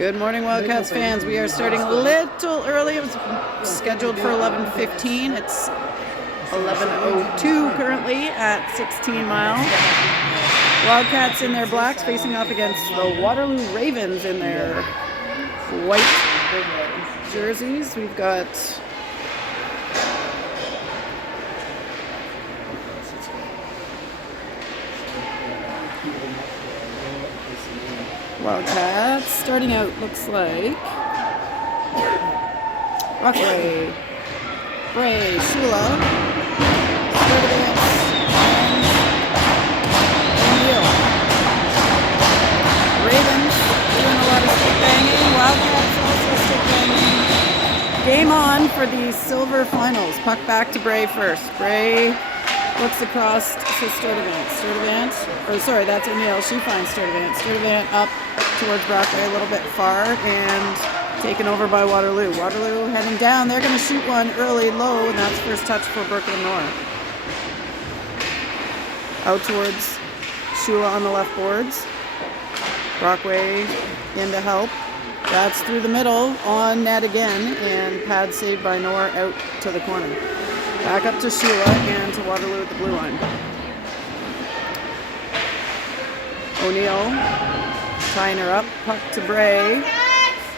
Good morning, Wildcats fans. We are starting a little early. It was scheduled for 11:15. It's 11:02 currently at 16 miles. Wildcats in their blacks facing off against the Waterloo Ravens in their white jerseys. We've got Wildcats starting out, looks like Rockaway, Bray, Shula, Sturdivant, and O'Neill. Ravens doing a lot of stick banging. Wildcats also stick banging. Game on for the silver finals. Puck back to Bray first. Bray looks across to Sturdivant. That's O'Neill. She finds Sturdivant. Sturdivant up towards Brockway, a little bit far, and taken over by Waterloo. Waterloo heading down. They're going to shoot one early, low, and that's first touch for Brooklyn North. Out towards Shula on the left boards. Brockway in to help. That's through the middle, on net again, and pad saved by Nor out to the corner. Back up to Shula and to Waterloo at the blue line. O'Neill tying her up, puck to Bray.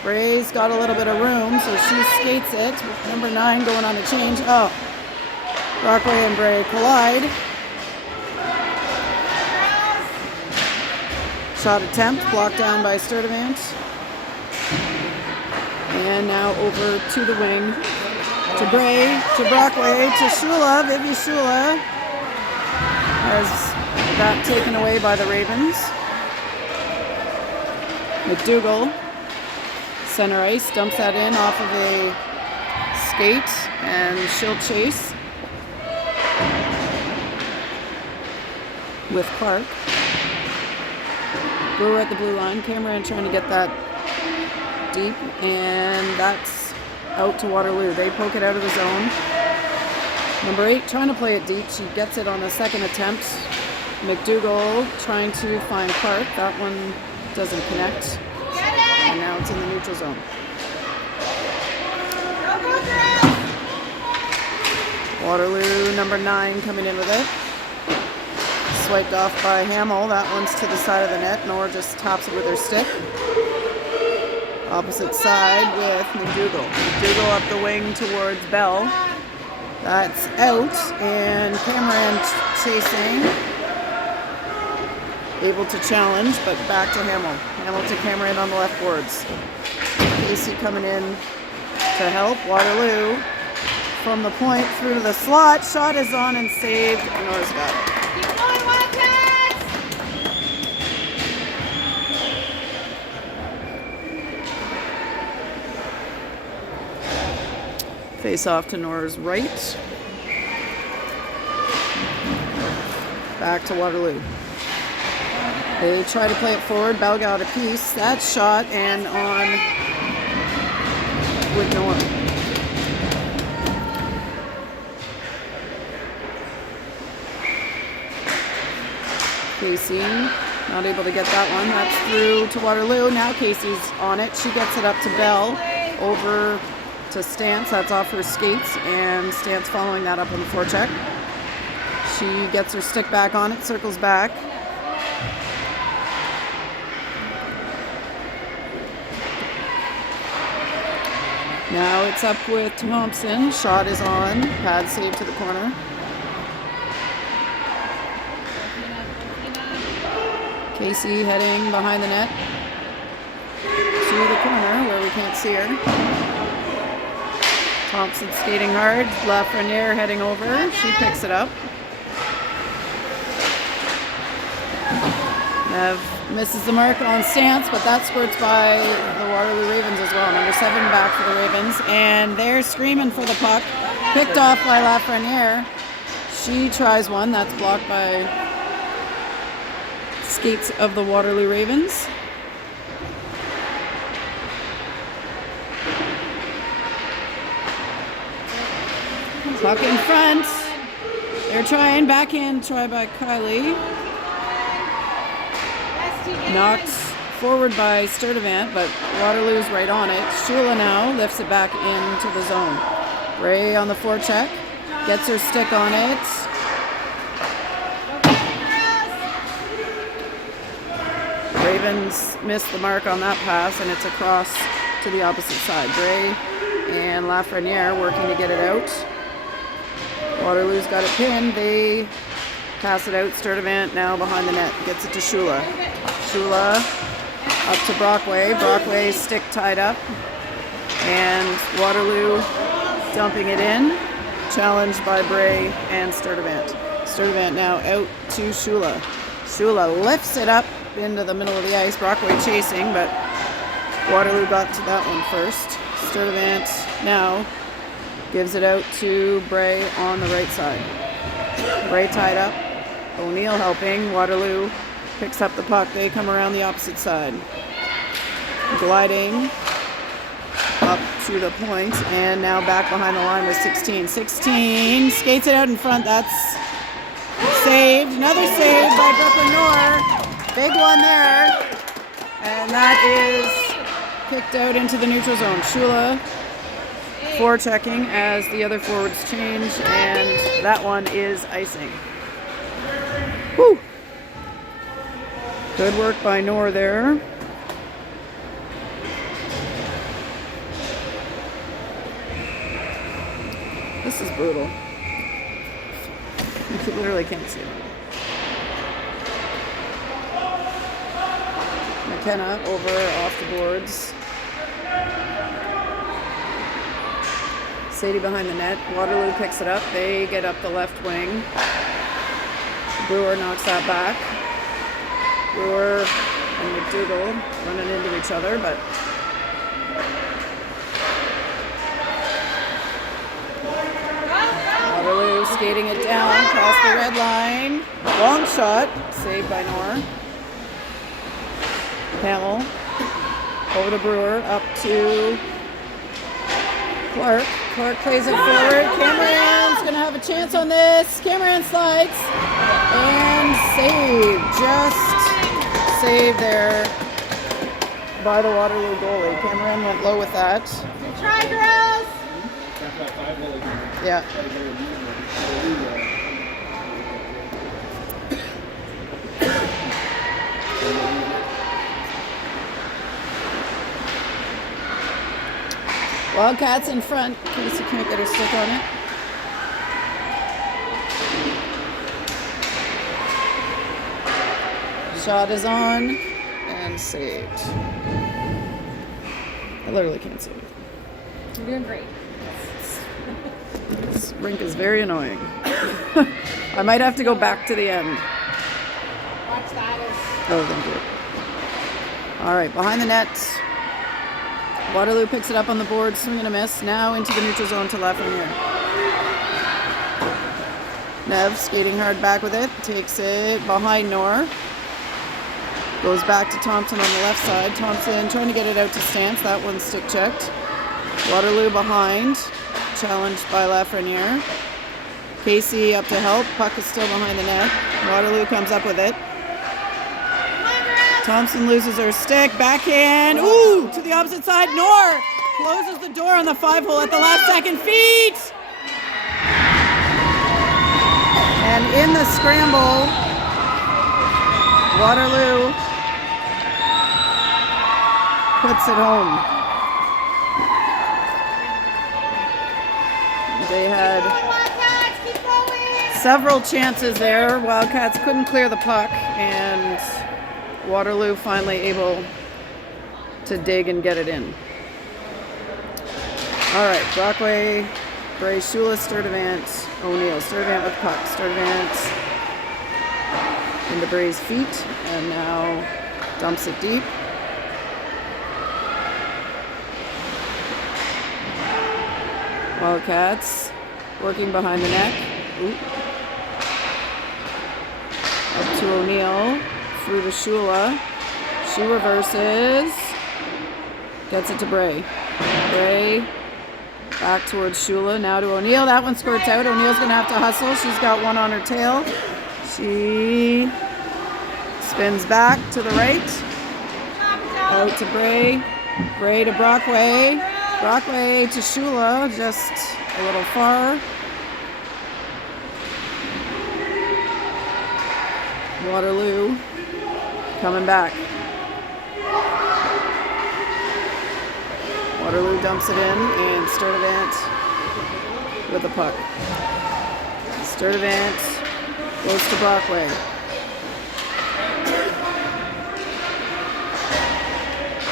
Bray's got a little bit of room, so she skates it. Number 9 going on a change. Oh, Brockway and Bray collide. Shot attempt, blocked down by Sturdivant. And now over to the wing. To Bray, to Brockway, to Shula. Vivi Shula has that taken away by the Ravens. McDougall, center ice, dumps that in off of a skate, and she'll chase with Clark. Brewer at the blue line. Cameron trying to get that deep, and that's out to Waterloo. They poke it out of the zone. Number 8 trying to play it deep. She gets it on the second attempt. McDougall trying to find Clark. That one doesn't connect. And now it's in the neutral zone. Waterloo, number 9, coming in with it. Swiped off by Hamill. That one's to the side of the net. Nor just tops it with her stick. Opposite side with McDougall. McDougall up the wing towards Bell. That's out, and Cameron chasing. Able to challenge, but back to Hamill. Hamill to Cameron on the left boards. Casey coming in to help. Waterloo from the point through to the slot. Shot is on and saved. Nor's got it. Keep going, Wildcats! Face off to Nor's right. Back to Waterloo. They try to play it forward. Bell got a piece. That's shot and on with Nor. Casey not able to get that one. That's through to Waterloo. Now Casey's on it. She gets it up to Bell. Over to Stance. That's off her skates, and Stance following that up on the forecheck. She gets her stick back on it, circles back. Now it's up with Thompson. Shot is on. Pad save to the corner. Casey heading behind the net to the corner where we can't see her. Thompson skating hard. Lafreniere heading over. She picks it up. Nev misses the mark on Stance, but that squirts by the Waterloo Ravens as well. Number 7 back for the Ravens, and they're screaming for the puck. Picked off by Lafreniere. She tries one. That's blocked by skates of the Waterloo Ravens. Puck in front. They're trying. Backhand try by Kylie. Knocked forward by Sturdivant, but Waterloo's right on it. Shula now lifts it back into the zone. Bray on the forecheck, gets her stick on it. Ravens missed the mark on that pass, and it's across to the opposite side. Bray and Lafreniere working to get it out. Waterloo's got it pinned. They pass it out. Sturdivant now behind the net. Gets it to Shula. Shula up to Brockway. Brockway stick tied up. And Waterloo dumping it in. Challenged by Bray and Sturdivant. Sturdivant now out to Shula. Shula lifts it up into the middle of the ice. Brockway chasing, but Waterloo got to that one first. Sturdivant now gives it out to Bray on the right side. Bray tied up. O'Neill helping. Waterloo picks up the puck. They come around the opposite side. Gliding up to the point, and now back behind the line with 16. 16 skates it out in front. That's saved. Another save by Brooklyn Noor. Big one there. And that is kicked out into the neutral zone. Shula forechecking as the other forwards change, and that one is icing. Whew. Good work by Noor there. This is brutal. You literally can't see it. McKenna over off the boards. Sadie behind the net. Waterloo picks it up. They get up the left wing. Brewer knocks that back. Brewer and McDougall running into each other, but Waterloo skating it down across the red line. Long shot, saved by Noor. Hamill over to Brewer, up to Clark. Clark plays it forward. Cameron's going to have a chance on this. Cameron slides and save. Just save there by the Waterloo goalie. Cameron went low with that. Good try, girls. Yeah. Wildcats in front. Casey can't get her stick on it. Shot is on and saved. I literally can't see it. You're doing great. This rink is very annoying. I might have to go back to the end. Watch that. Oh, thank you. All right, behind the net. Waterloo picks it up on the board, swing and a miss. Now into the neutral zone to Lafreniere. Nev skating hard back with it, takes it behind Noor. Goes back to Thompson on the left side. Thompson trying to get it out to Stance. That one's stick checked. Waterloo behind, challenged by Lafreniere. Casey up to help. Puck is still behind the net. Waterloo comes up with it. Thompson loses her stick, backhand, ooh, to the opposite side. Noor closes the door on the 5-hole at the last second. Feet! And in the scramble, Waterloo puts it home. They had several chances there. Wildcats couldn't clear the puck, and Waterloo finally able to dig and get it in. All right, Brockway, Bray, Shula, Sturdivant, O'Neill. Sturdivant with puck. Sturdivant into Bray's feet, and now dumps it deep. Wildcats working behind the neck. Ooh. Up to O'Neill. Through to Shula. She reverses. Gets it to Bray. Bray back towards Shula. Now to O'Neill. That one squirts out. O'Neill's going to have to hustle. She's got one on her tail. She spins back to the right. Out to Bray. Bray to Brockway. Brockway to Shula, just a little far. Waterloo coming back. Waterloo dumps it in, and Sturdivant with the puck. Sturdivant goes to Brockway.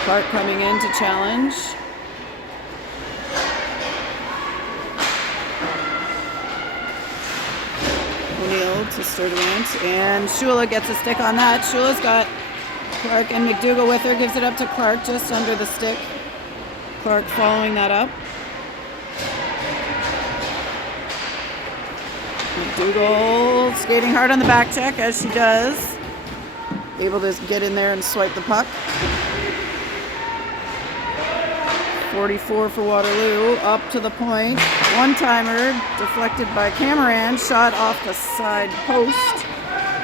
Clark coming in to challenge. O'Neill to Sturdivant, and Shula gets a stick on that. Shula's got Clark and McDougall with her, gives it up to Clark just under the stick. Clark following that up. McDougall skating hard on the back check as she does. Able to get in there and swipe the puck. 44 for Waterloo, up to the point. One-timer, deflected by Cameron, shot off the side post.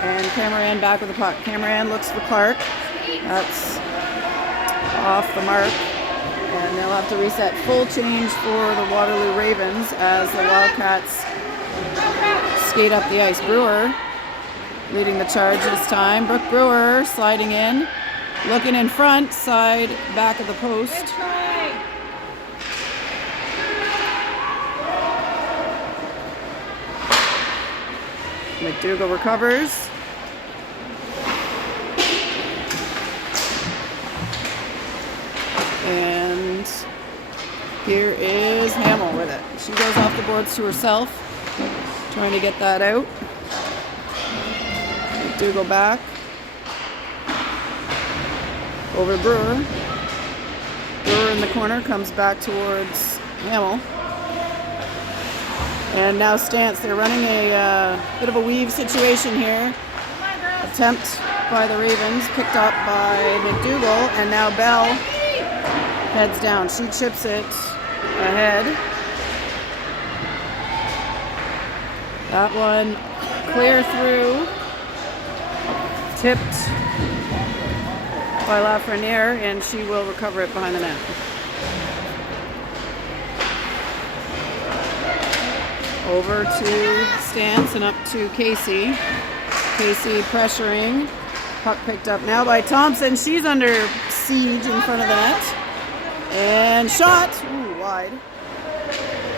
And Cameron back with the puck. Cameron looks for Clark. That's off the mark. And they'll have to reset. Full change for the Waterloo Ravens as the Wildcats skate up the ice. Brewer leading the charge this time. Brooke Brewer sliding in. Looking in front, side back of the post. McDougall recovers. And here is Hamill with it. She goes off the boards to herself, trying to get that out. McDougall back. Over Brewer. Brewer in the corner, comes back towards Hamill. And now Stance, they're running a bit of a weave situation here. Attempt by the Ravens, picked up by McDougall, and now Bell heads down. She chips it ahead. That one clear through. Tipped by Lafreniere, and she will recover it behind the net. Over to Stance and up to Casey. Casey pressuring. Puck picked up now by Thompson. She's under siege in front of the net. And shot. Ooh, wide.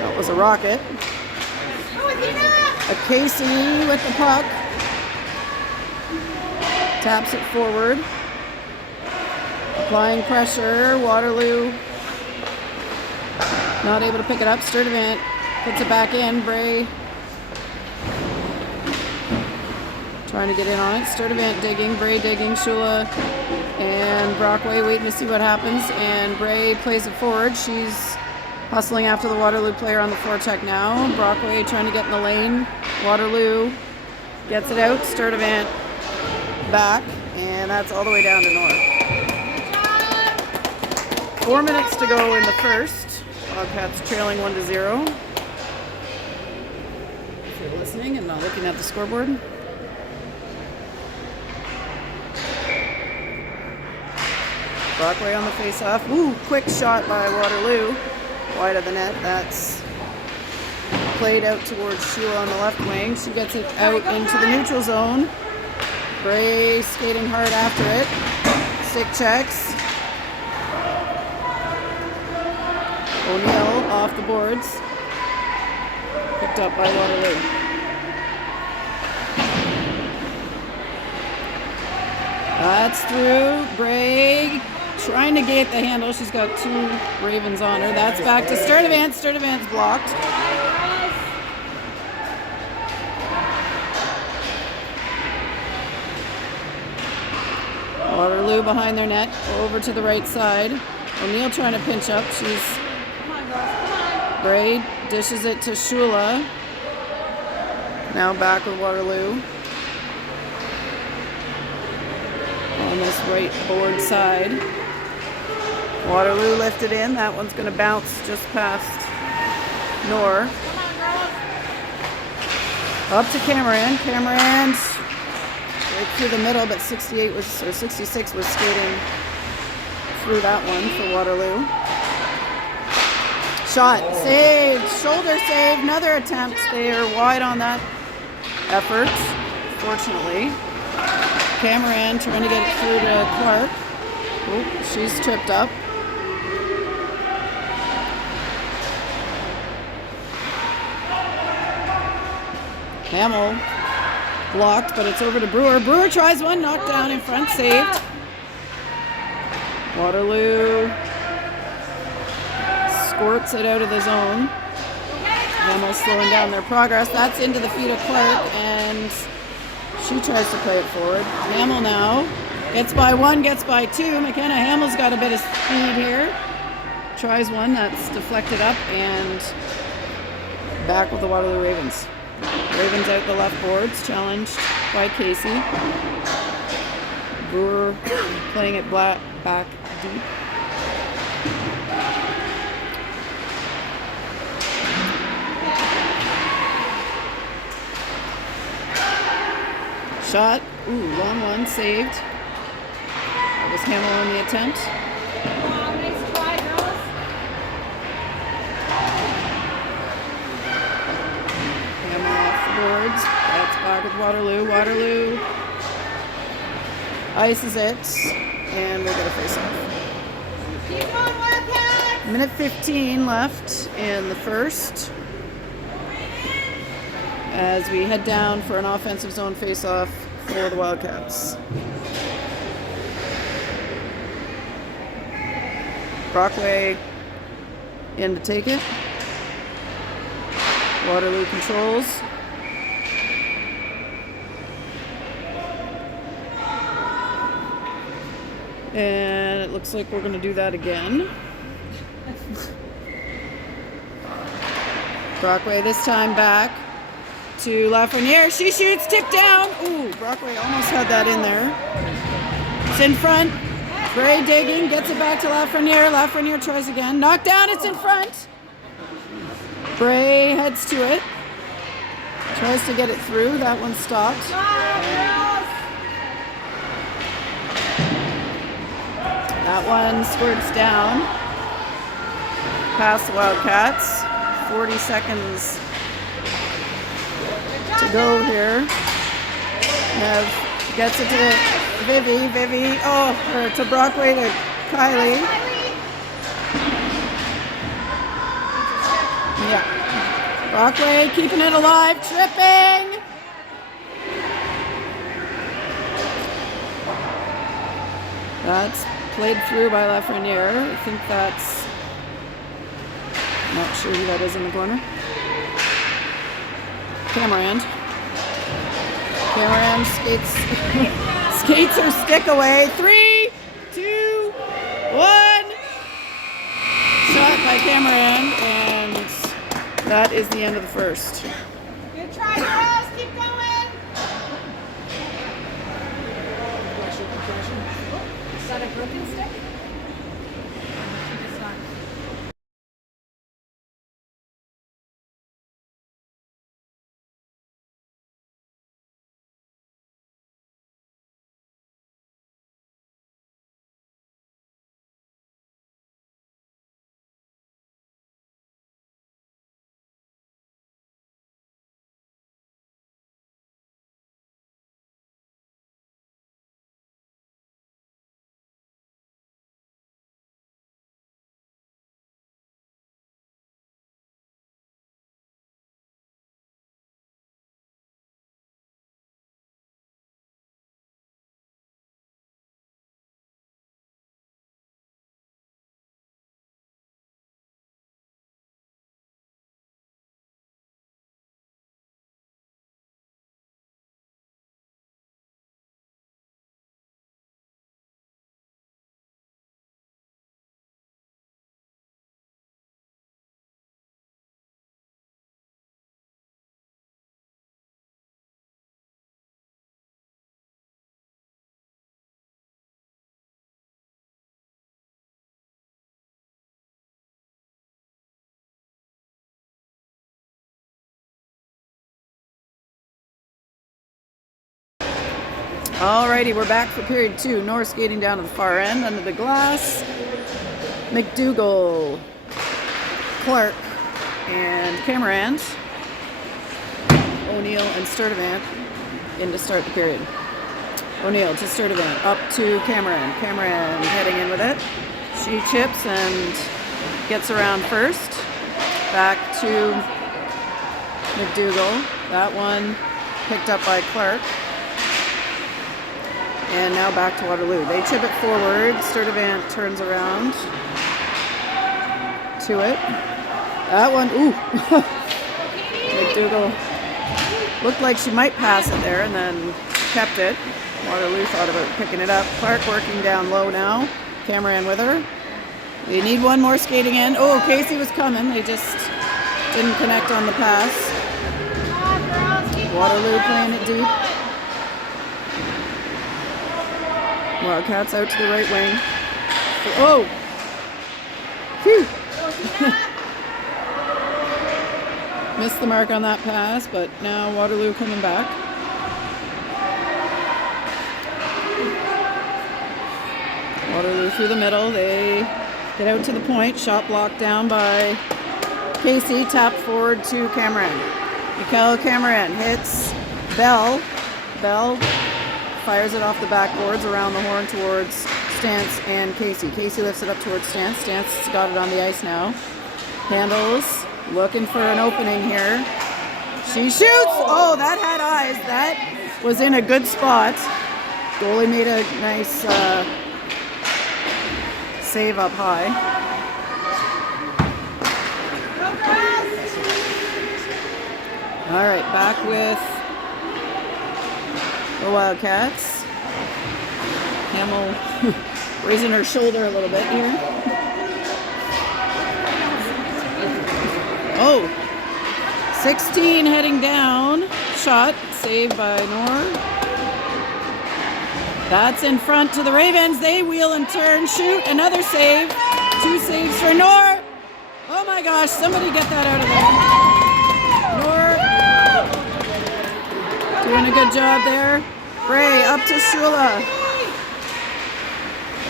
That was a rocket. A Casey with the puck. Taps it forward. Applying pressure. Waterloo not able to pick it up. Sturdivant puts it back in. Bray trying to get in on it. Sturdivant digging. Bray digging. Shula and Brockway waiting to see what happens. And Bray plays it forward. She's hustling after the Waterloo player on the forecheck now. Brockway trying to get in the lane. Waterloo gets it out. Sturdivant back. And that's all the way down to North. 4 minutes to go in the first. Wildcats trailing 1-0. If you're listening and not looking at the scoreboard. Brockway on the face-off. Ooh, quick shot by Waterloo. Wide of the net. That's played out towards Sheila on the left wing. She gets it out into the neutral zone. Bray skating hard after it. Stick checks. O'Neill off the boards. Picked up by Waterloo. That's through. Bray trying to gate the handle. She's got two Ravens on her. That's back to Sturdivant. Sturdivant's blocked. Waterloo behind their net. Over to the right side. O'Neill trying to pinch up. Bray dishes it to Shula. Now back with Waterloo. On this right board side. Waterloo lifted in. That one's going to bounce just past Nor. Up to Cameron. Cameron right through the middle, but 66 was skating through that one for Waterloo. Shot, saved, shoulder save, another attempt. They are wide on that effort, fortunately. Cameron trying to get it through to Clark. Oh, she's tripped up. Hamill blocked, but it's over to Brewer. Brewer tries one, knocked down in front, saved. Waterloo squirts it out of the zone. Hamill slowing down their progress. That's into the feet of Clark, and she tries to play it forward. Hamill now gets by one, gets by two. McKenna Hamill's got a bit of speed here. Tries one, that's deflected up, and back with the Waterloo Ravens. Ravens out the left boards, challenged by Casey. Brewer playing it back deep. Shot, long one, saved. That was Hamill on the attempt. Nice try, girls. Hamill off the boards. That's back with Waterloo. Waterloo ices it, and we'll get a face-off. Keep on, Wildcats. Minute 15 left in the first, as we head down for an offensive zone face-off for the Wildcats. Brockway in to take it. Waterloo controls. And it looks like we're going to do that again. Brockway this time back to Lafreniere. She shoots, tip down. Ooh, Brockway almost had that in there. It's in front. Gray digging, gets it back to Lafreniere. Lafreniere tries again. Knocked down, it's in front. Bray heads to it. Tries to get it through. That one stopped. That one squirts down. Past the Wildcats. 40 seconds to go here. Nev gets it to Vivi, or to Brockway to Kylie. Yeah. Brockway keeping it alive, tripping. That's played through by Lafreniere. I think that's, not sure who that is in the corner. Cameron skates her stick away. 3, 2, 1. Shot by Cameron, and that is the end of the first. Good try, girls. Keep going. Is that a broken stick? Alrighty, we're back for period 2. North skating down to the far end under the glass. McDougall, Clark, and Cameron, O'Neill and Sturdivant in to start the period. O'Neill to Sturdivant, up to Cameron. Cameron heading in with it. She chips and gets around first. Back to McDougall. That one picked up by Clark. And now back to Waterloo. They chip it forward. Sturdivant turns around to it. That one, ooh. McDougall looked like she might pass it there and then kept it. Waterloo thought about picking it up. Clark working down low now. Cameron with her. They need one more skating in. Oh, Casey was coming. They just didn't connect on the pass. Waterloo playing it deep. Wildcats out to the right wing. Oh! Phew! Missed the mark on that pass, but now Waterloo coming back. Waterloo through the middle. They get out to the point. Shot blocked down by Casey. Tap forward to Cameron. Mikkel Cameron hits Bell. Bell fires it off the backboards around the horn towards Stance and Casey. Casey lifts it up towards Stance. Stance got it on the ice now. Handles. Looking for an opening here. She shoots! Oh, that had eyes. That was in a good spot. Goalie made a nice save up high. All right, back with the Wildcats. Hamill raising her shoulder a little bit here. Oh, 16 heading down. Shot, saved by Nor. That's in front to the Ravens. They wheel and turn, shoot, another save. 2 saves for Nor. Oh my gosh, somebody get that out of there. Nor doing a good job there. Bray up to Shula.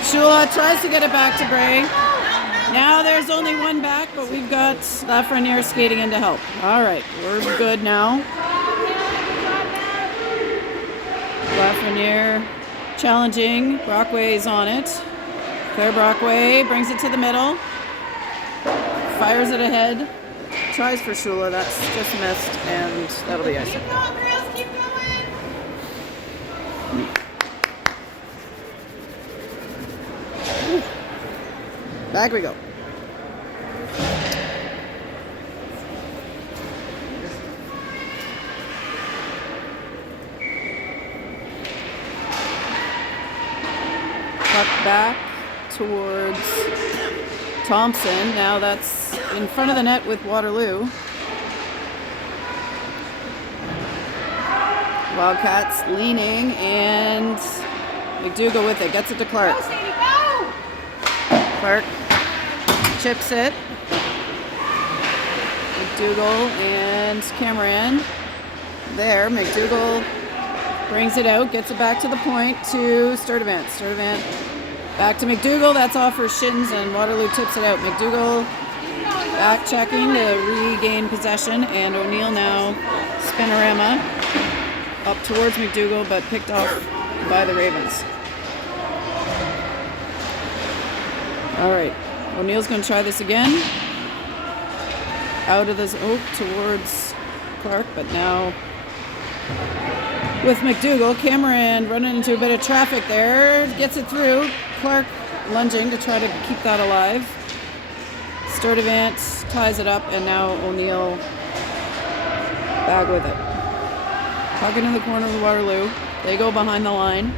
Shula tries to get it back to Bray. Now there's only one back, but we've got Lafreniere skating in to help. All right, we're good now. Lafreniere challenging. Brockway's on it. Claire Brockway brings it to the middle. Fires it ahead. Tries for Shula. That's just missed, and that'll be icing. Keep going, girls. Keep going. Back we go. Puck back towards Thompson. Now that's in front of the net with Waterloo. Wildcats leaning, and McDougall with it. Gets it to Clark. Go, Sadie, go! Clark chips it. McDougall and Cameron. There, McDougall brings it out, gets it back to the point to Sturdivant. Sturdivant back to McDougall. That's off her shins, and Waterloo tips it out. McDougall back checking to regain possession, and O'Neill now spinorama up towards McDougall, but picked off by the Ravens. All right, O'Neill's going to try this again. Out of this towards Clark, but now with McDougall. Cameron running into a bit of traffic there. Gets it through. Clark lunging to try to keep that alive. Sturdivant ties it up, and now O'Neill bag with it. Puck in the corner of Waterloo. They go behind the line.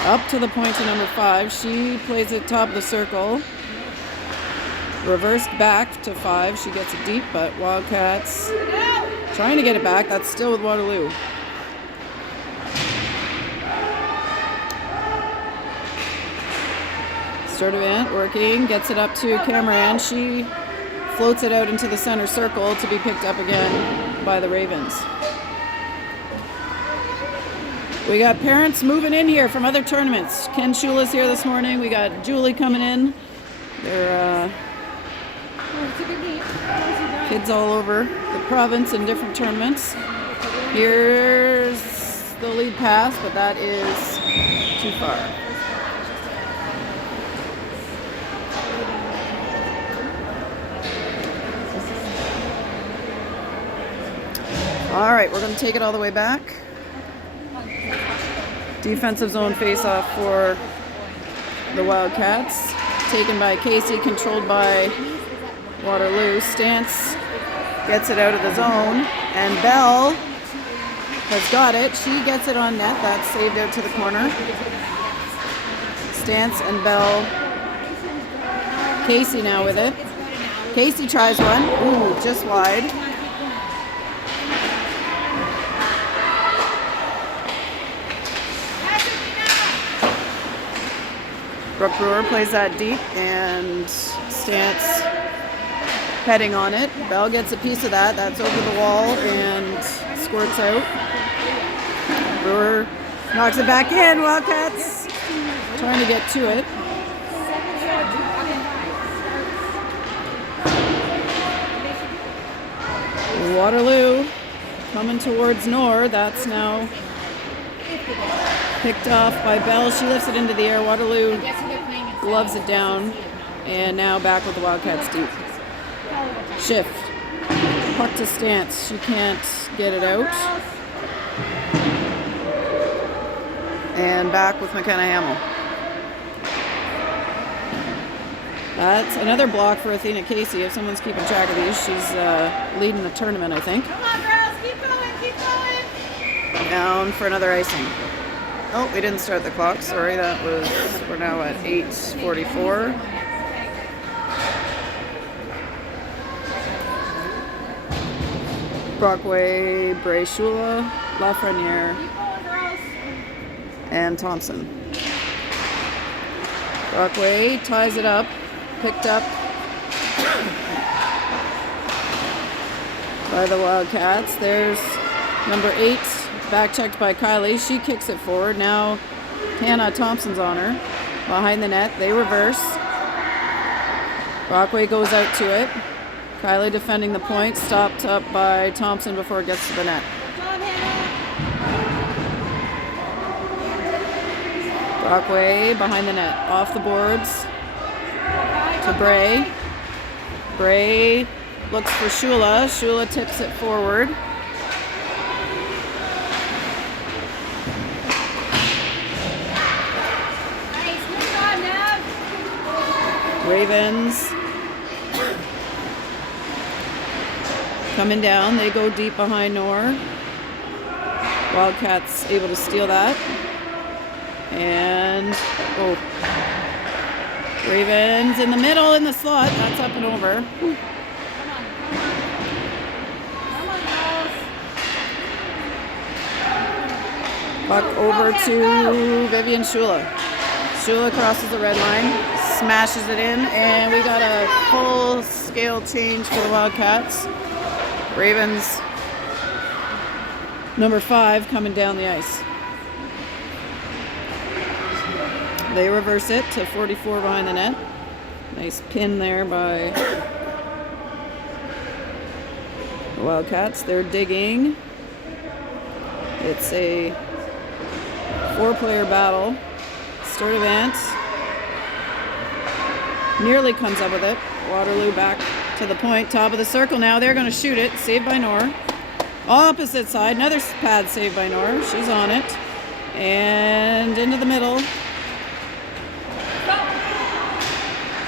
Up to the point to number 5. She plays it top of the circle. Reversed back to 5. She gets it deep, but Wildcats trying to get it back. That's still with Waterloo. Sturdivant working, gets it up to Cameron. She floats it out into the center circle to be picked up again by the Ravens. We got parents moving in here from other tournaments. Ken Shula's here this morning. We got Julie coming in. They're kids all over the province in different tournaments. Here's the lead pass, but that is too far. All right, we're going to take it all the way back. Defensive zone face-off for the Wildcats. Taken by Casey, controlled by Waterloo. Stance gets it out of the zone, and Bell has got it. She gets it on net. That's saved out to the corner. Stance and Bell. Casey now with it. Casey tries one. Ooh, just wide. Brooke Brewer plays that deep, and Stance heading on it. Bell gets a piece of that. That's over the wall and squirts out. Brewer knocks it back in. Wildcats trying to get to it. Waterloo coming towards Nor. That's now picked off by Bell. She lifts it into the air. Waterloo gloves it down. And now back with the Wildcats deep. Shift. Puck to Stance. She can't get it out. And back with McKenna Hamill. That's another block for Athena Casey. If someone's keeping track of these, she's leading the tournament, I think. Come on, girls, keep going, keep going. Down for another icing. Oh, we didn't start the clock. Sorry, we're now at 8:44. Brockway, Bray Shula, Lafreniere, and Thompson. Brockway ties it up, picked up by the Wildcats. There's number 8, back checked by Kylie. She kicks it forward. Now Hannah Thompson's on her. Behind the net, they reverse. Brockway goes out to it. Kylie defending the point, stopped up by Thompson before it gets to the net. Brockway behind the net, off the boards to Bray. Bray looks for Shula. Shula tips it forward. Ravens coming down. They go deep behind Nor. Wildcats able to steal that. And, Ravens in the middle in the slot. That's up and over. Puck over to Vivian Shula. Shula crosses the red line, smashes it in, and we got a full-scale change for the Wildcats. Ravens, number 5, coming down the ice. They reverse it to 44 behind the net. Nice pin there by the Wildcats. They're digging. It's a 4-player battle. Sturdivant nearly comes up with it. Waterloo back to the point. Top of the circle now. They're going to shoot it. Saved by Nor. Opposite side. Another pad saved by Nor. She's on it. And into the middle.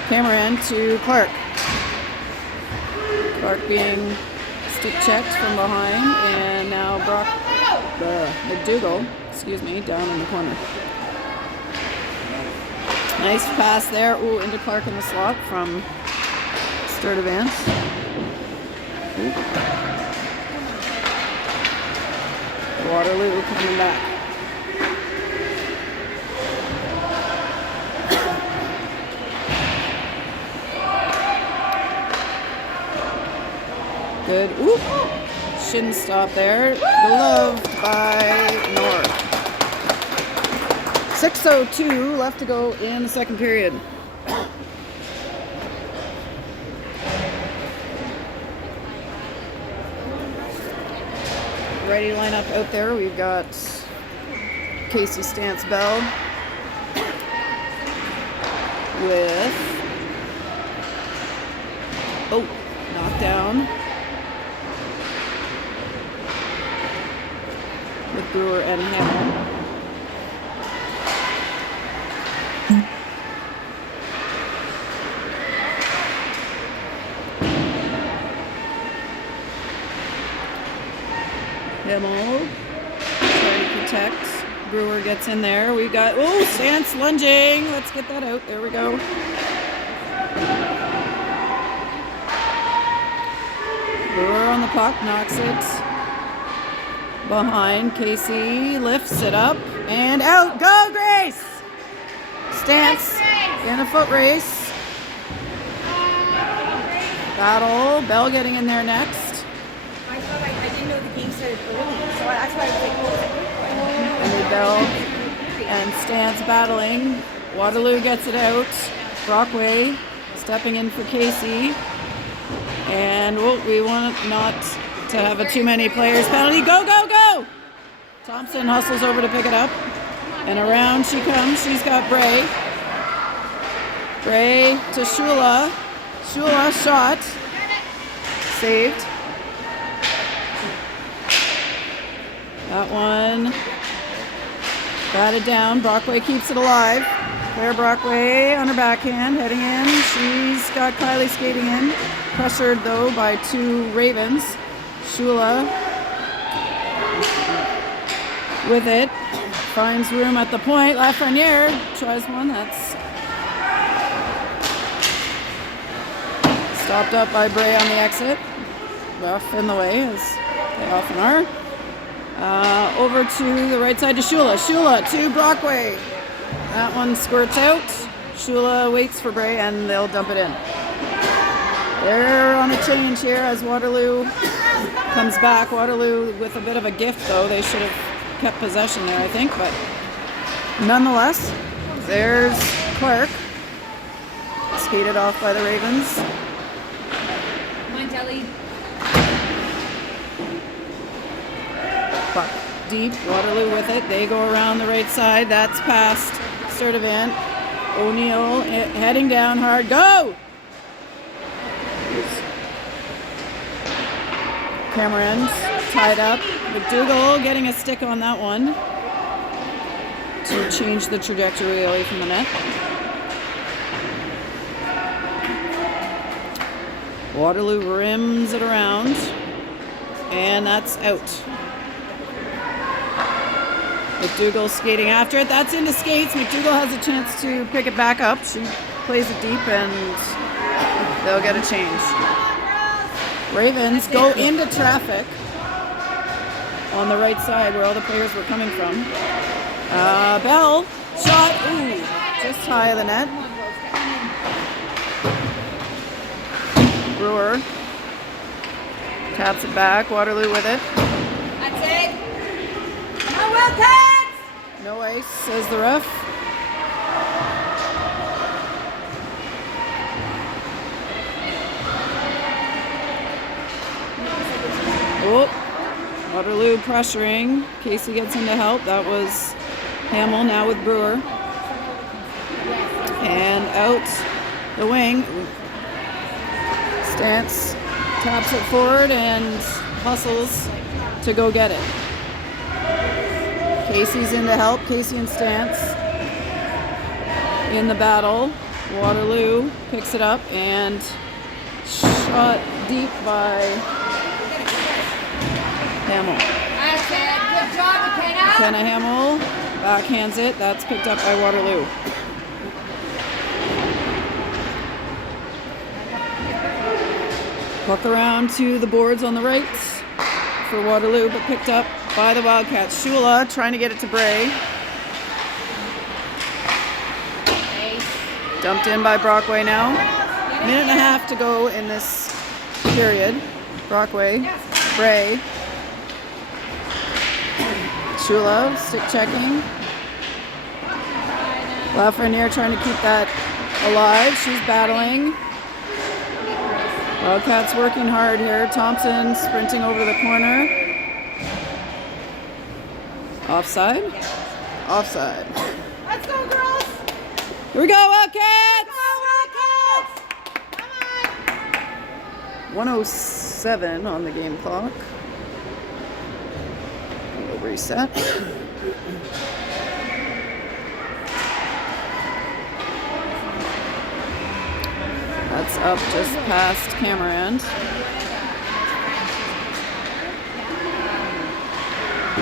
Cameron to Clark. Clark being stick checked from behind. And now McDougall, down in the corner. Nice pass there. Ooh, into Clark in the slot from Sturdivant. Waterloo coming back. Good. Ooh, shouldn't stop there. Gloved by North. 6:02 left to go in the second period. Ready lineup out there. We've got Casey Stance Bell with knockdown with Brewer and Hamill. Hamill trying to protect. Brewer gets in there. We've got, Stance lunging. Let's get that out. There we go. Brewer on the puck, knocks it behind. Casey lifts it up and out. Go, Grace! Stance in a foot race. Battle. Bell getting in there next. I didn't know the game started early, so that's why I was like, And Bell and Stance battling. Waterloo gets it out. Brockway stepping in for Casey. And we want not to have a too many players penalty. Go, go, go! Thompson hustles over to pick it up. And around she comes. She's got Bray. Bray to Shula. Shula shot. Saved. That one batted down. Brockway keeps it alive. Claire Brockway on her backhand, heading in. She's got Kylie skating in. Pressured though by two Ravens. Shula with it. Finds room at the point. Lafreniere tries one. That's stopped up by Bray on the exit. Rough in the way, as they often are. Over to the right side to Shula. Shula to Brockway. That one squirts out. Shula waits for Bray and they'll dump it in. They're on a change here as Waterloo comes back. Waterloo with a bit of a gift though. They should have kept possession there, I think, but nonetheless, there's Clark. Skated off by the Ravens. come on, Jelly. Puck deep, Waterloo with it. They go around the right side. That's past Sturdivant. O'Neill heading down hard. Go! Cameron's tied up. McDougall getting a stick on that one to change the trajectory away from the net. Waterloo rims it around, and that's out. McDougall skating after it. That's into skates. McDougall has a chance to pick it back up. She plays it deep, and they'll get a change. Ravens go into traffic on the right side where all the players were coming from. Bell shot. Ooh, just high of the net. Brewer taps it back. Waterloo with it. That's it. No Wildcats! No ice, says the ref. Oh, Waterloo pressuring. Casey gets in to help. That was Hamill now with Brewer. And out the wing. Stance taps it forward and hustles to go get it. Casey's in to help. Casey and Stance in the battle. Waterloo picks it up and shot deep by Hamill. That's it. Good job, McKenna. McKenna Hamill backhands it. That's picked up by Waterloo. Puck around to the boards on the right for Waterloo, but picked up by the Wildcats. Shula trying to get it to Bray. Dumped in by Brockway now. Minute and a half to go in this period. Brockway, Bray. Shula stick checking. Lafreniere trying to keep that alive. She's battling. Wildcats working hard here. Thompson sprinting over to the corner. Offside? Offside. Let's go, girls! Here we go, Wildcats! Go, Wildcats! Come on! 1:07 on the game clock. We'll reset. That's up just past camera end.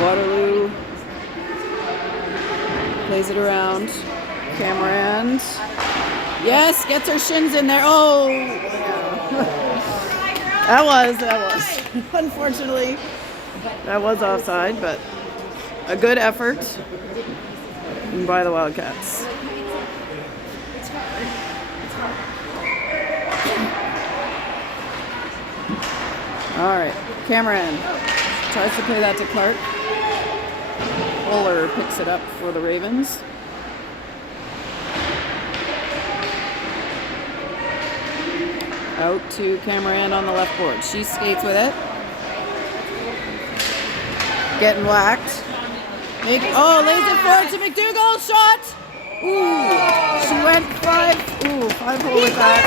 Waterloo plays it around. Camera end. Yes, gets her shins in there. Oh! That was. Unfortunately, that was offside, but a good effort by the Wildcats. All right, Cameron tries to play that to Clark. Fuller picks it up for the Ravens. Out to Cameron on the left board. She skates with it. Getting whacked. Lays it forward to McDougall. Shot! Ooh, she went 5 hole with that.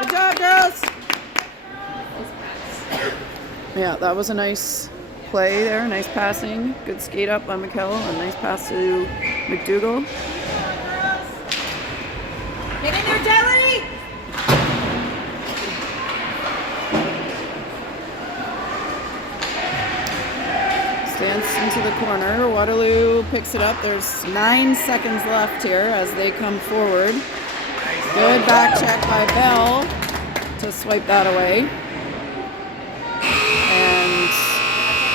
Good job, girls. Yeah, that was a nice play there. Nice passing. Good skate up by McKell. A nice pass to McDougall. Get in there, Jelly! Stands into the corner. Waterloo picks it up. There's 9 seconds left here as they come forward. Good back check by Bell to swipe that away. And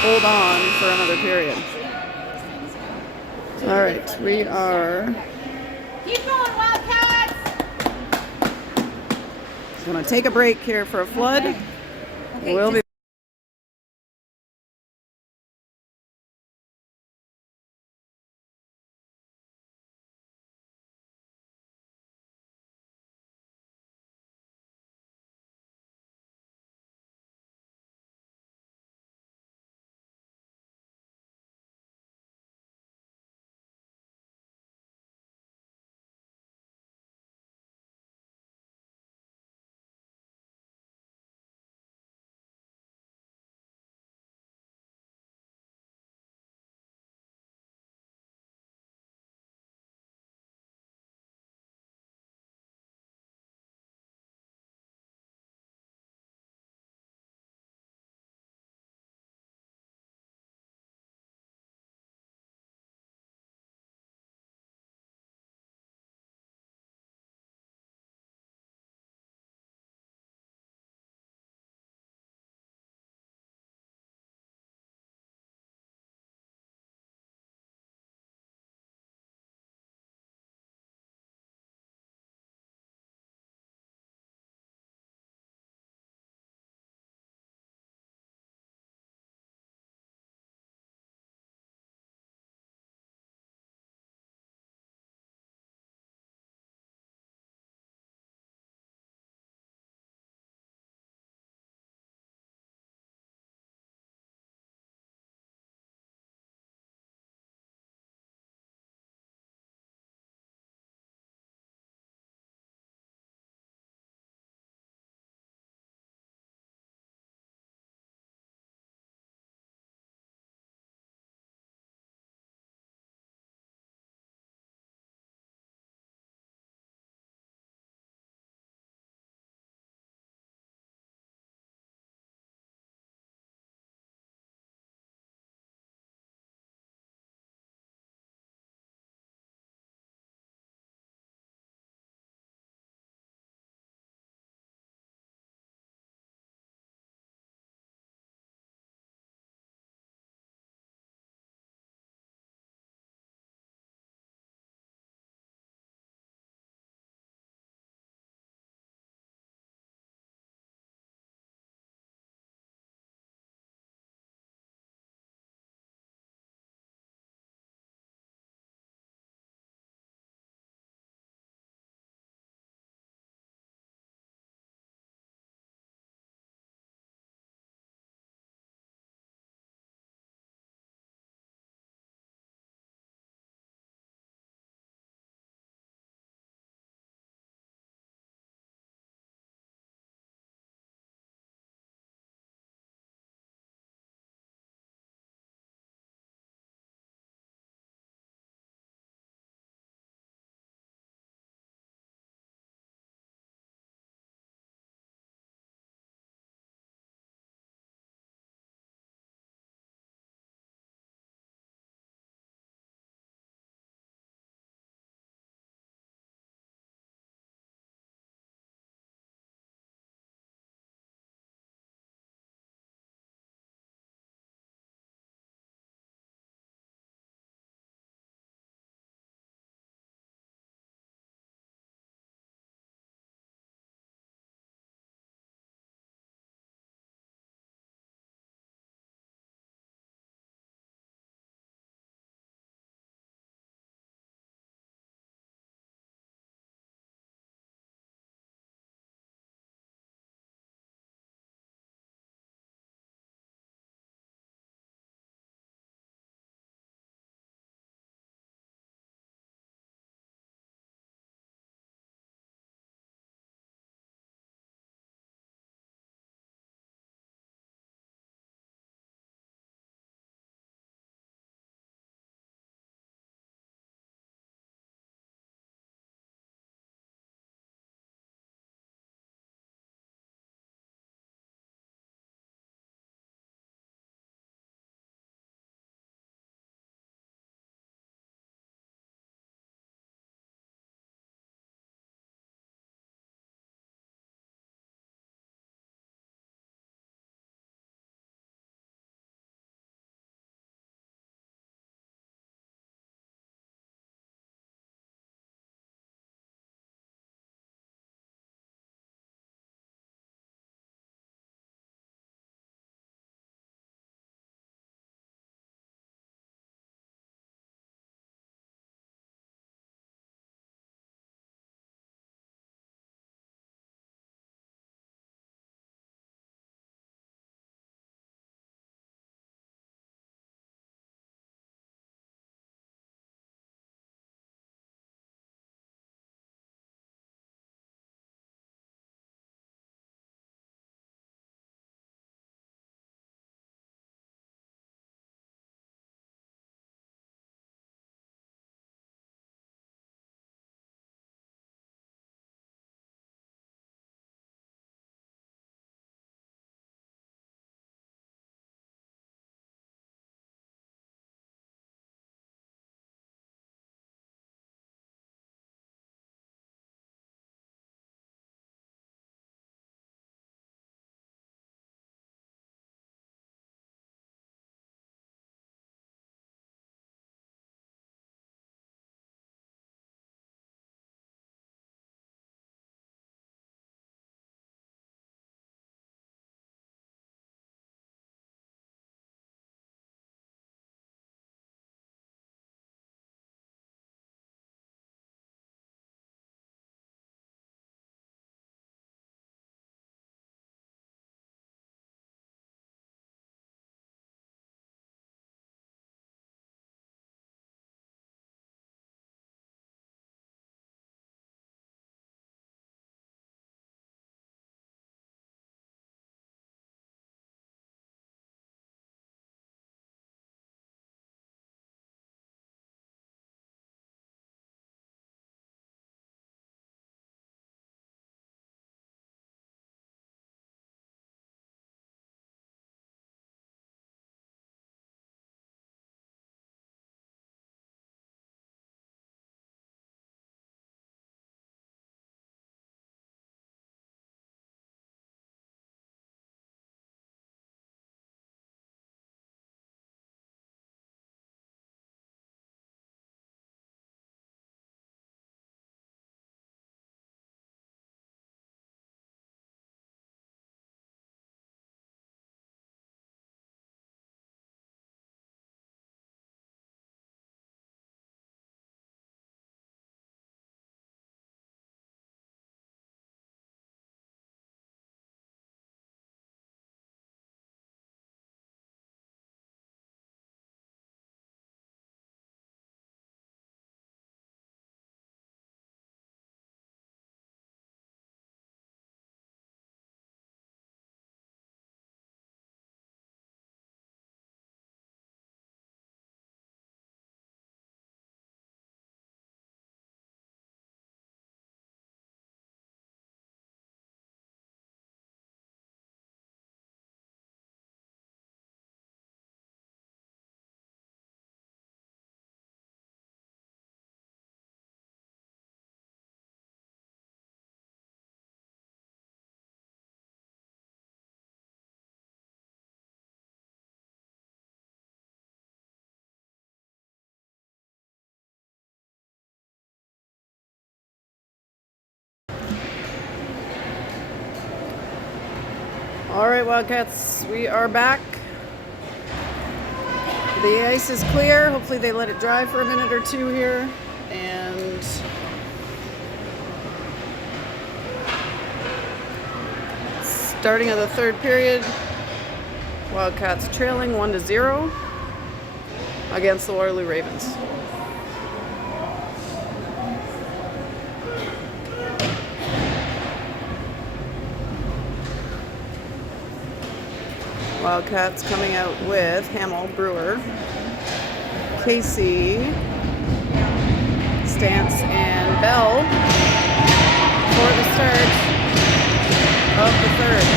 hold on for another period. All right, we are Keep going, Wildcats! going to take a break here for a flood. Okay, We'll be All right, Wildcats, we are back. The ice is clear. Hopefully they let it dry for a minute or two here. And starting of the third period, Wildcats trailing 1-0 against the Waterloo Ravens. Wildcats coming out with Hamill, Brewer, Casey, Stance, and Bell for the start of the third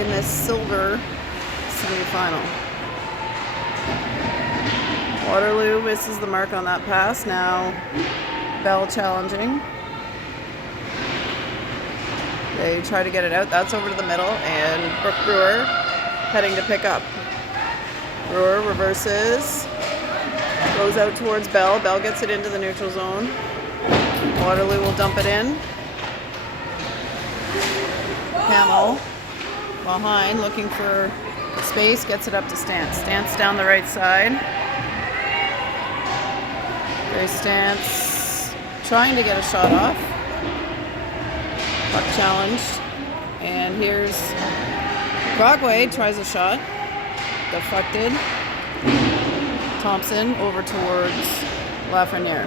in this silver semifinal. Waterloo misses the mark on that pass. Now Bell challenging. They try to get it out. That's over to the middle, and Brooke Brewer heading to pick up. Brewer reverses, goes out towards Bell. Bell gets it into the neutral zone. Waterloo will dump it in. Hamill behind, looking for space, gets it up to Stance. Stance down the right side. Grace Stance trying to get a shot off. Puck challenged, and here's Brockway tries a shot, deflected. Thompson over towards Lafreniere.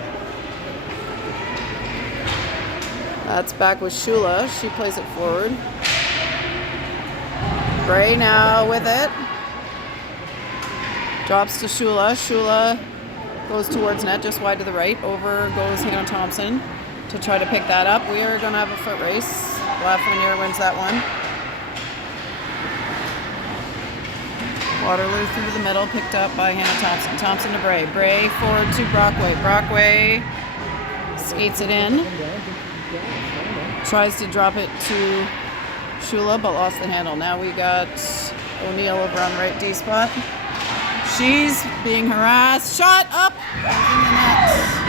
That's back with Shula. She plays it forward. Bray now with it. Drops to Shula. Shula goes towards net, just wide to the right. Over goes Hannah Thompson to try to pick that up. We are going to have a foot race. Lafreniere wins that one. Waterloo through the middle, picked up by Hannah Thompson. Thompson to Bray. Bray forward to Brockway. Brockway skates it in. Tries to drop it to Shula, but lost the handle. Now we got O'Neill over on right D spot. She's being harassed. Shot up in the net.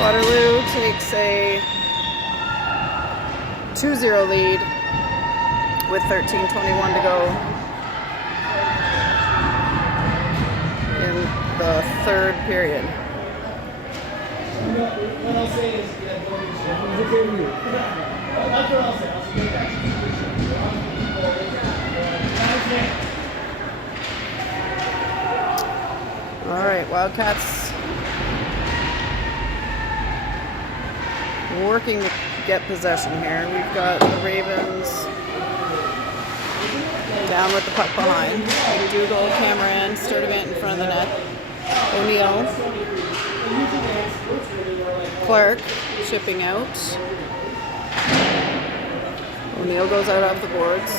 Waterloo takes a 2-0 lead with 13:21 to go in the third period. What I'll say is, that's what I'll say. All right, Wildcats working to get possession here. We've got the Ravens down with the puck behind. McDougall, Cameron, Sturdivant in front of the net. O'Neill, Clark shipping out. O'Neill goes out off the boards.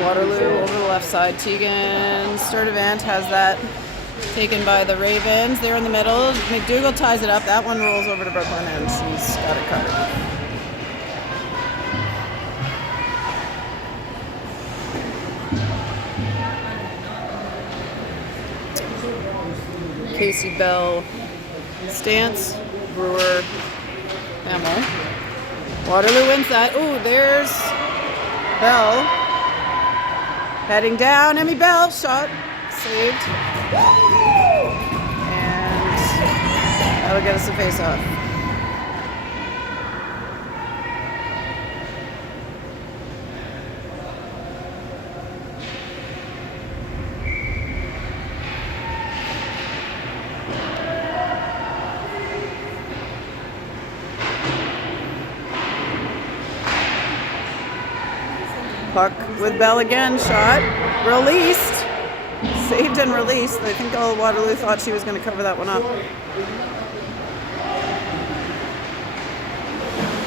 Waterloo over the left side. Tegan Sturdivant has that taken by the Ravens. They're in the middle. McDougall ties it up. That one rolls over to Brooklyn, and she's got it covered. Casey, Bell, Stance, Brewer, Hamill. Waterloo wins that. Ooh, there's Bell. Heading down. Emmy Bell. Shot. Saved. And that'll get us a face-off. Puck with Bell again, shot, released, saved and released. I think all Waterloo thought she was going to cover that one up.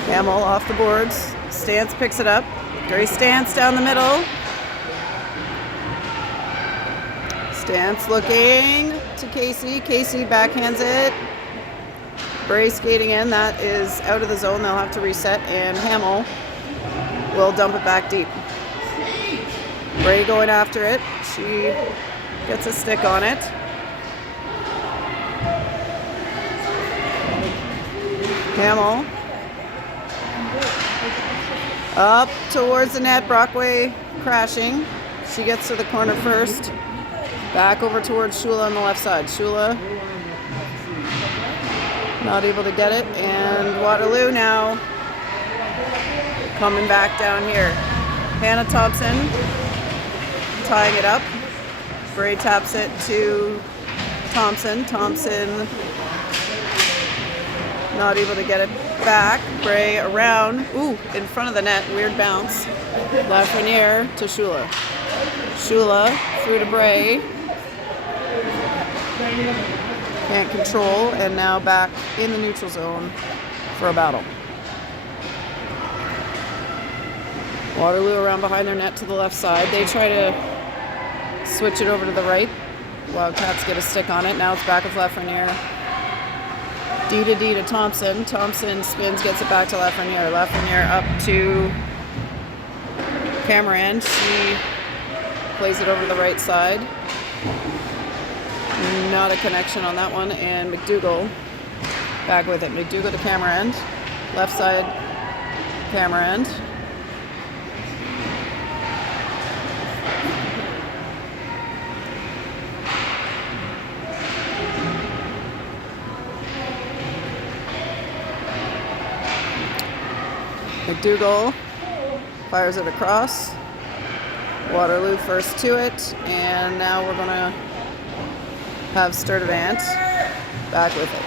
Hamill off the boards, Stance picks it up, Grace Stance down the middle. Stance looking to Casey, Casey backhands it. Bray skating in, that is out of the zone, they'll have to reset, and Hamill will dump it back deep. Bray going after it. She gets a stick on it. Hamill. Up towards the net. Brockway crashing. She gets to the corner first. Back over towards Shula on the left side. Shula not able to get it. And Waterloo now coming back down here. Hannah Thompson tying it up. Bray taps it to Thompson. Thompson not able to get it back. Bray around. Ooh, in front of the net. Weird bounce. Lafreniere to Shula. Shula through to Bray. Can't control, and now back in the neutral zone for a battle. Waterloo around behind their net to the left side. They try to switch it over to the right. Wildcats get a stick on it. Now it's back with Lafreniere. D to Thompson. Thompson spins, gets it back to Lafreniere. Lafreniere up to Cameron. She plays it over to the right side. Not a connection on that one. And McDougall back with it. McDougall to Cameron. Left side, Cameron. McDougall fires it across. Waterloo first to it, and now we're going to have Sturdivant back with it.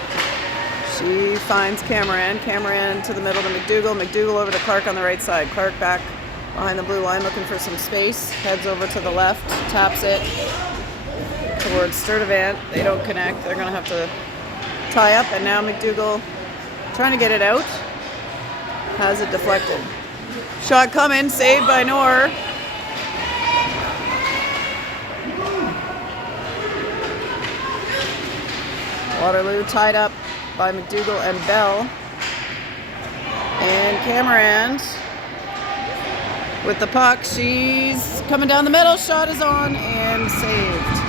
She finds Cameron. Cameron to the middle to McDougall. McDougall over to Clark on the right side. Clark back behind the blue line looking for some space. Heads over to the left, taps it towards Sturdivant. They don't connect. They're going to have to tie up, and now McDougall trying to get it out. Has it deflected. Shot coming, saved by Knorr. Waterloo tied up by McDougall and Bell. And Cameron with the puck. She's coming down the middle. Shot is on and saved.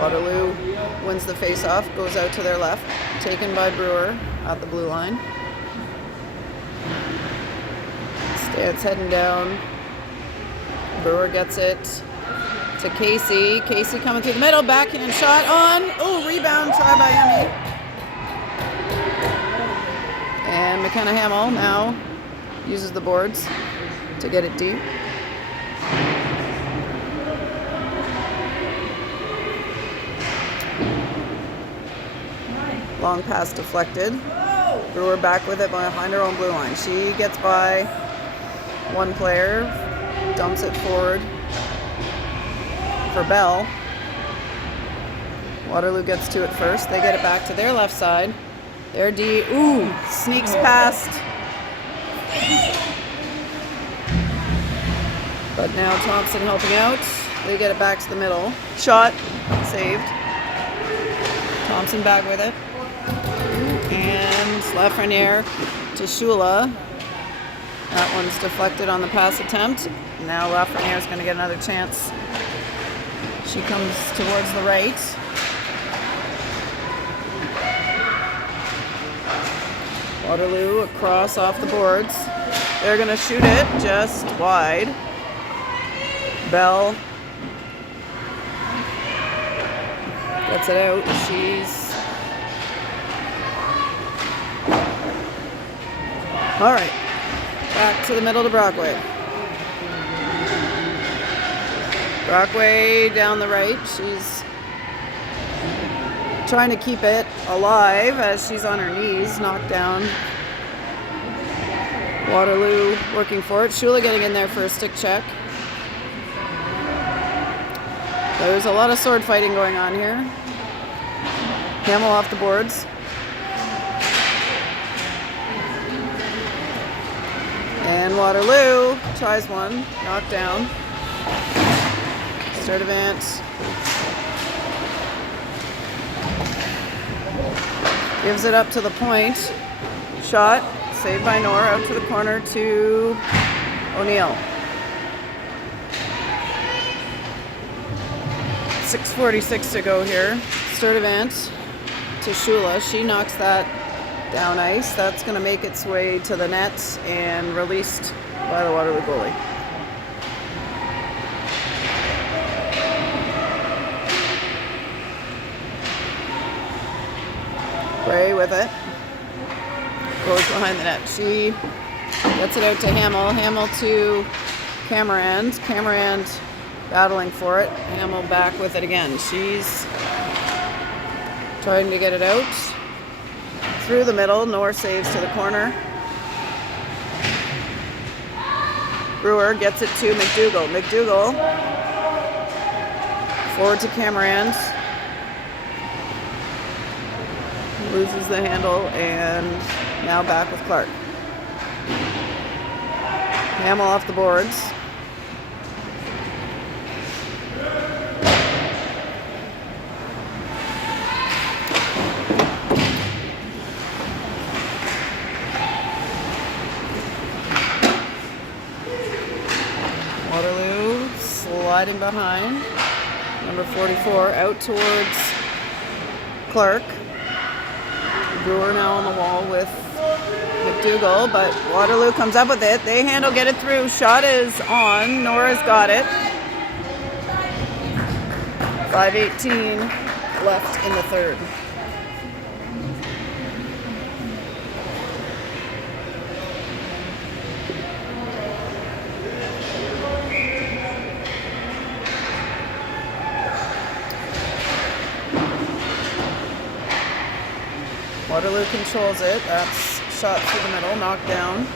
Waterloo wins the face-off, goes out to their left, taken by Brewer at the blue line. Stance heading down. Brewer gets it to Casey. Casey coming through the middle, backhand shot on. Oh, rebound, try by Emmy. And McKenna Hamill now uses the boards to get it deep. Long pass deflected. Brewer back with it behind her own blue line. She gets by one player, dumps it forward for Bell. Waterloo gets to it first. They get it back to their left side. Their D, ooh, sneaks past. But now Thompson helping out. They get it back to the middle. Shot, saved. Thompson back with it. And Lafreniere to Shula. That one's deflected on the pass attempt. Now Lafreniere is going to get another chance. She comes towards the right. Waterloo across off the boards. They're going to shoot it just wide. Bell gets it out. She's all right. Back to the middle to Brockway. Brockway down the right. She's trying to keep it alive as she's on her knees, knocked down. Waterloo working for it. Shula getting in there for a stick check. There's a lot of sword fighting going on here. Hamill off the boards. And Waterloo tries one, knocked down. Sturdivant. Gives it up to the point. Shot. Saved by Nor. Out to the corner to O'Neill. 6:46 to go here. Sturdivant to Shula. She knocks that down ice. That's going to make its way to the nets and released by the Waterloo goalie. Bray with it. Goes behind the net. She gets it out to Hamill. Hamill to Camerand. Camerand battling for it. Hamill back with it again. She's trying to get it out. Through the middle. Nor saves to the corner. Brewer gets it to McDougall. McDougall forward to Camerand. Loses the handle and now back with Clark. Hamill off the boards. Waterloo sliding behind. Number 44 out towards Clark. Brewer now on the wall with McDougall, but Waterloo comes up with it. They handle, get it through. Shot is on. Nora's got it. 5:18 left in the third. Waterloo controls it. That's shot through the middle, knocked down.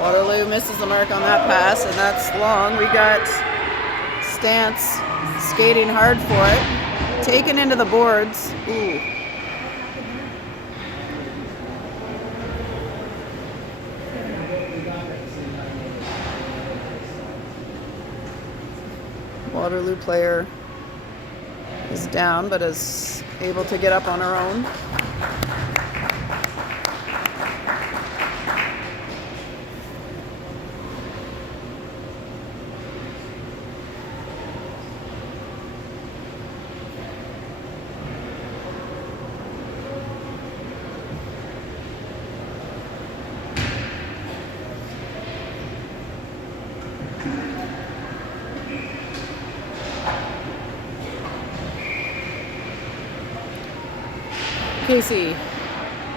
Waterloo misses the mark on that pass, and that's long. We got Stance skating hard for it. Taken into the boards. Ooh. Waterloo player is down, but is able to get up on her own. Casey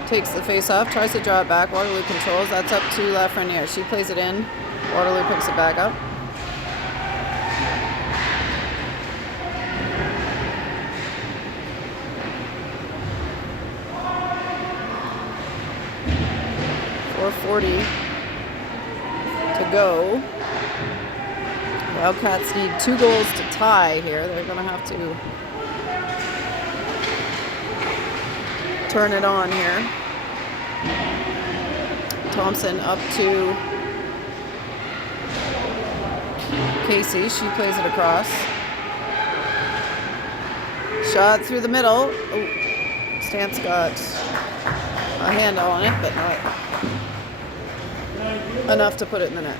takes the face off, tries to draw it back. Waterloo controls. That's up to Lafreniere. She plays it in. Waterloo picks it back up. .440 to go. Wildcats need 2 goals to tie here. They're going to have to turn it on here. Thompson up to Casey. She plays it across. Shot through the middle. Oh, Stance got a handle on it, but not enough to put it in the net.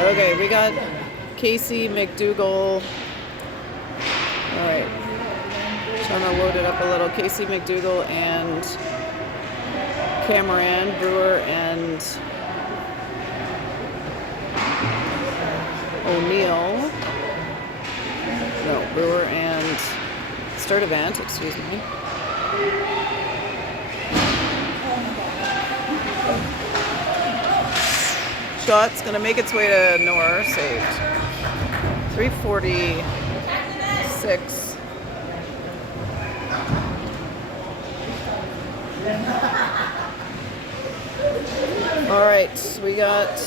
Okay, we got Casey, McDougall. All right, trying to load it up a little. Casey, McDougall, and Cameron, Brewer, and O'Neill. No, Brewer and Sturdivant, excuse me. Shot's gonna make its way to Nor, saved. 3:46. All right, we got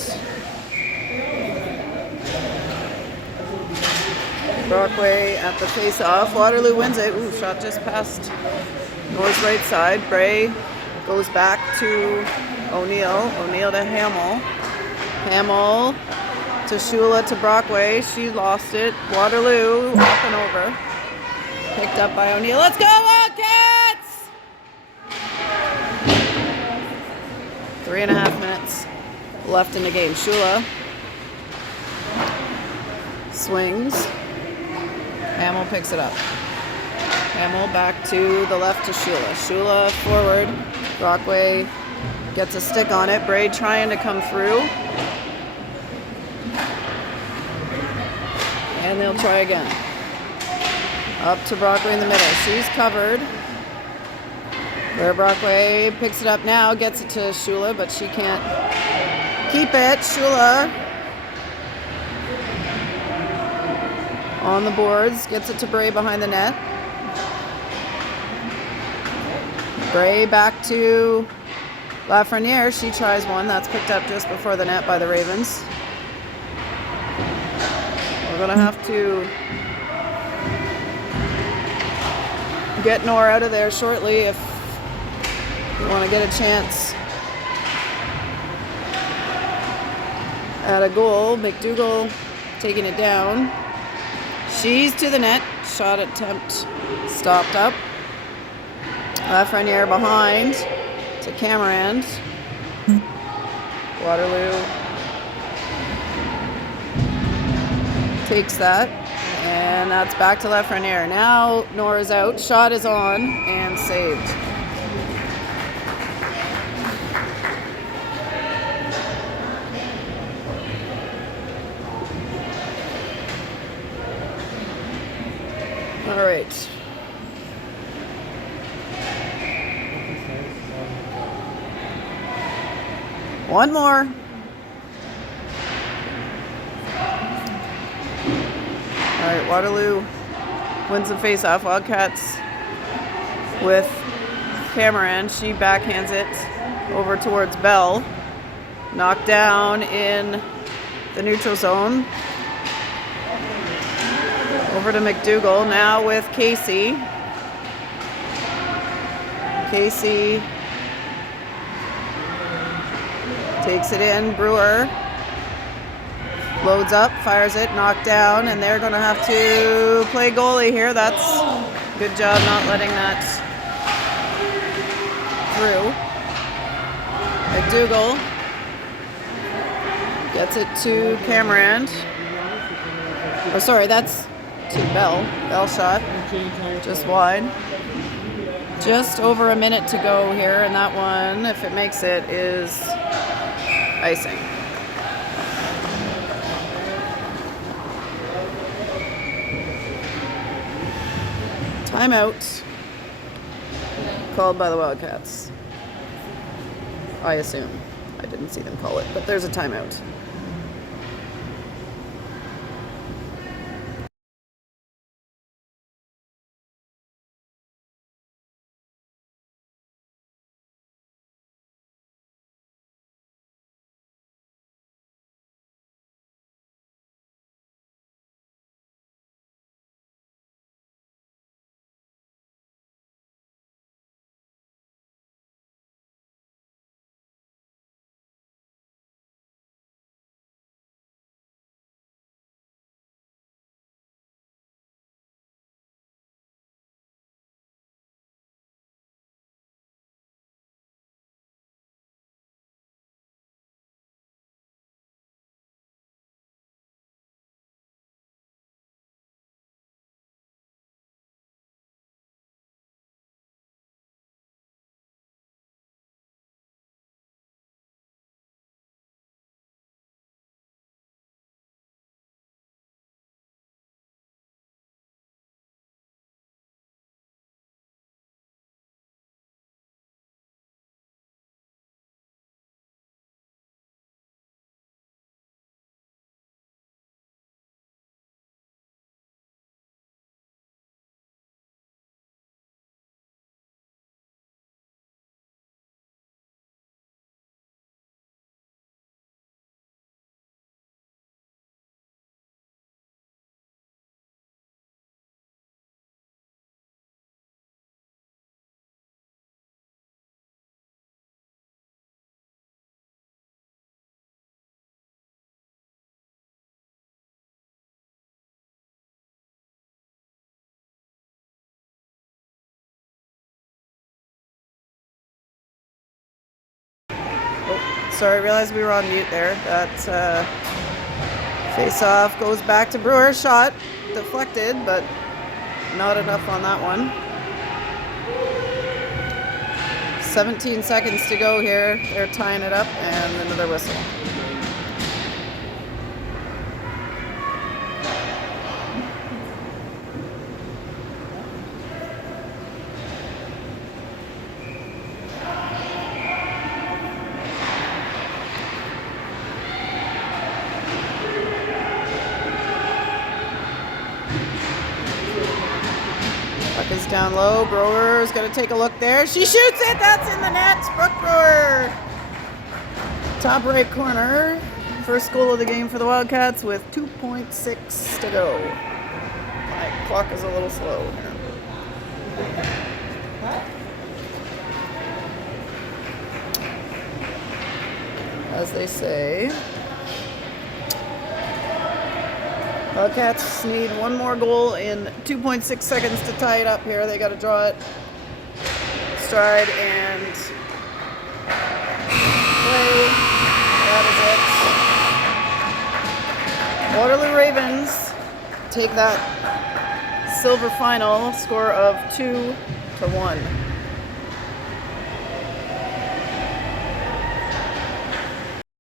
Brockway at the face-off. Waterloo wins it. Ooh, shot just past Nor's right side. Bray goes back to O'Neill. O'Neill to Hamill. Hamill to Shula to Brockway. She lost it. Waterloo up and over. Picked up by O'Neill. Let's go, Wildcats! 3.5 minutes left in the game. Shula swings. Hamill picks it up. Hamill back to the left to Shula. Shula forward. Brockway gets a stick on it. Braid trying to come through. And they'll try again. Up to Brockway in the middle. She's covered. Where Brockway picks it up now, gets it to Shula, but she can't keep it. Shula on the boards, gets it to Bray behind the net. Bray back to Lafreniere. She tries one. That's picked up just before the net by the Ravens. We're going to have to get Nor out of there shortly if we want to get a chance at a goal. McDougall taking it down. She's to the net. Shot attempt stopped up. Lafreniere behind to Cameron. Waterloo takes that, and that's back to Lafreniere. Now Nora's out. Shot is on and saved. All right. One more. All right, Waterloo wins the face-off. Wildcats with Cameron. She backhands it over towards Bell. Knocked down in the neutral zone. Over to McDougall. Now with Casey. Casey takes it in. Brewer loads up, fires it, knocked down, and they're going to have to play goalie here. That's good job not letting that through. McDougall gets it to Cameron. Oh, sorry, that's to Bell. Bell shot just wide. Just over a minute to go here, and that one, if it makes it, is icing. Timeout called by the Wildcats. I assume. I didn't see them call it, but there's a timeout. Sorry, I realized we were on mute there. That face-off goes back to Brewer. Shot deflected, but not enough on that one. 17 seconds to go here. They're tying it up, and another whistle. Puck is down low. Brewer's going to take a look there. She shoots it. That's in the net. Brooke Brewer. Top right corner. First goal of the game for the Wildcats with 2.6 to go. My clock is a little slow here. As they say, Wildcats need one more goal in 2.6 seconds to tie it up here. They got to draw it. Stride and play. That is it. Waterloo Ravens take that silver final score of 2-1.